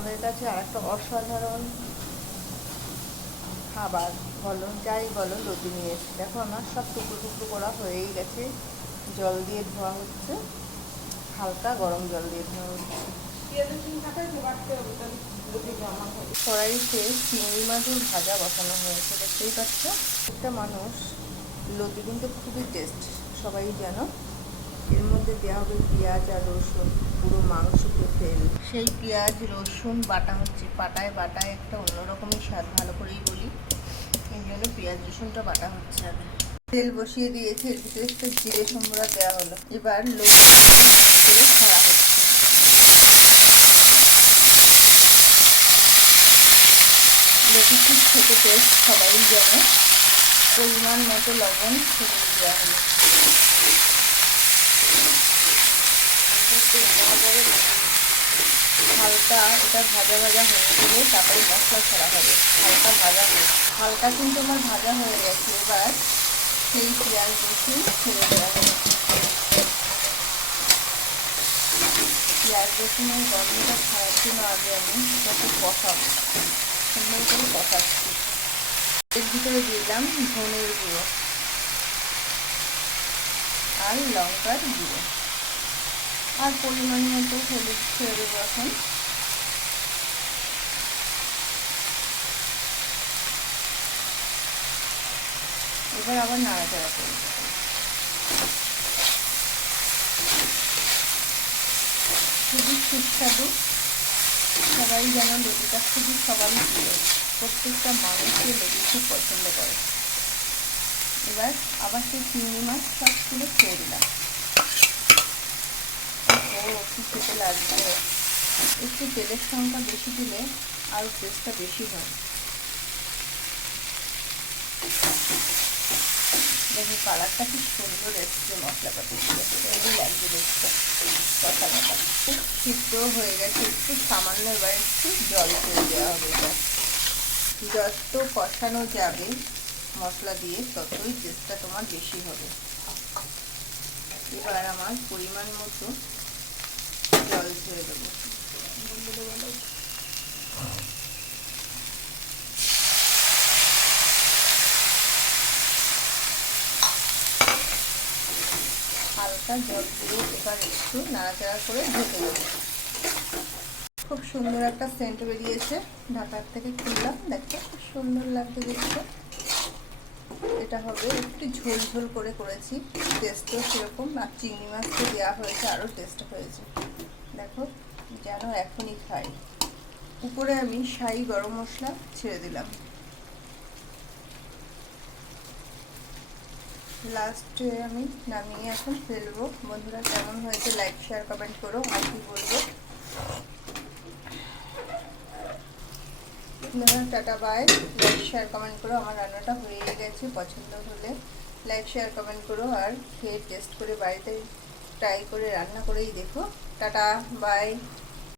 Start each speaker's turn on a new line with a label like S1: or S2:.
S1: আমাদের কাছে আর একটা অসাধারণ খাবার, বলো, যাই বলো লতি নিয়ে এসেছি। দেখো, আমার সব টুকরো টুকরো করা হয়েই গেছে। জল দিয়ে ধোয়া হচ্ছে। হালকা গরম জল দিয়ে ধোয়া হচ্ছে। কড়াইতে চিংড়ি মাছের ভাজা বসানো হয়েছে, দেখতেই পাচ্ছ। একটা মানুষ, লতি কিন্তু খুবই টেস্ট সবাই জানো। এর মধ্যে দেওয়া হবে পেঁয়াজ আর রসুন পুরো মাংসকে ফেল। সেই পেঁয়াজ রসুন বাটা হচ্ছে পাটায় বাটায় একটা অন্যরকমই স্বাদ ভালো করেই বলি। এই জন্য পেঁয়াজ রসুনটা বাটা হচ্ছে আগে। তেল বসিয়ে দিয়েছে এর ভিতরে একটা জিরে সম্বরা দেওয়া হলো। এবার করে ছড়া হচ্ছে। খুব খেতে টেস্ট সবাই জানে। পরিমাণ মতো লবণ ছেড়ে দেওয়া হলো। হালকা, এটা ভাজা ভাজা হয়ে গেলে তারপরে মশলা ছড়া হবে। হালকা ভাজা হয়ে হালকা কিন্তু আমার ভাজা হয়ে গেছে। এবার সেই পেঁয়াজ রসুন ছেড়ে দেওয়া হবে। পেঁয়াজ রসুনের গন্ধটা ছাড়ার জন্য আগে আমি এটাকে কষাবো। সুন্দর করে কষাচ্ছি। এর ভিতরে দিলাম ধনের গুঁড়ো। আর লঙ্কার গুঁড়ো। আর পরিমাণ মতো হলুদ ছেড়ে দেবো এবার আবার নাড়াচাড়া করব খুবই সুস্বাদু। সবাই যেন লুচিটা খুবই সবাই প্রিয়। প্রত্যেকটা মানুষকে লুচি খুব পছন্দ করে। এবার আবার সেই চিংড়ি মাছ সবগুলো খেয়ে দিলাম কি খেতে লাগবে। একটু তেলের সংখ্যা বেশি দিলে আরও টেস্টটা বেশি হয়। দেখুন কালারটা খুব সুন্দর এসছে মশলাপাতি। সুন্দর লাগছে দেখতে। কথা কথা খুব সিদ্ধ হয়ে গেছে। একটু সামান্য এবার একটু জল করে দেওয়া হবে। যত কষানো যাবে মশলা দিয়ে ততই টেস্টটা তোমার বেশি হবে। এবার আমার পরিমাণ মতো জল ছেড়ে দেবো। হালকা জল দিয়ে এবার একটু নাড়াচাড়া করে ঢেকে দেবো খুব সুন্দর একটা সেন্ট বেরিয়েছে। ঢাকার থেকে খুললাম দেখো খুব সুন্দর লাগছে দেখতে। এটা হবে, একটু ঝোল ঝোল করে করেছি। টেস্টও সেরকম, আর চিংড়ি মাছটা দেওয়া হয়েছে, আরও টেস্ট হয়েছে। দেখো, যেন এখনই খাই। উপরে আমি শাহি গরম মশলা ছেড়ে দিলাম। লাস্টে আমি নামিয়ে এখন ফেলব। বন্ধুরা, কেমন হয়েছে? লাইক শেয়ার কমেন্ট করো। আর কি বলব? Tata bye like share comment করো। আমার রান্নাটা হয়ে গেছে, পছন্দ হলে। লাইক শেয়ার কমেন্ট করো। আর খেয়ে টেস্ট করে বাড়িতে ট্রাই করে রান্না করেই দেখো। Tata bye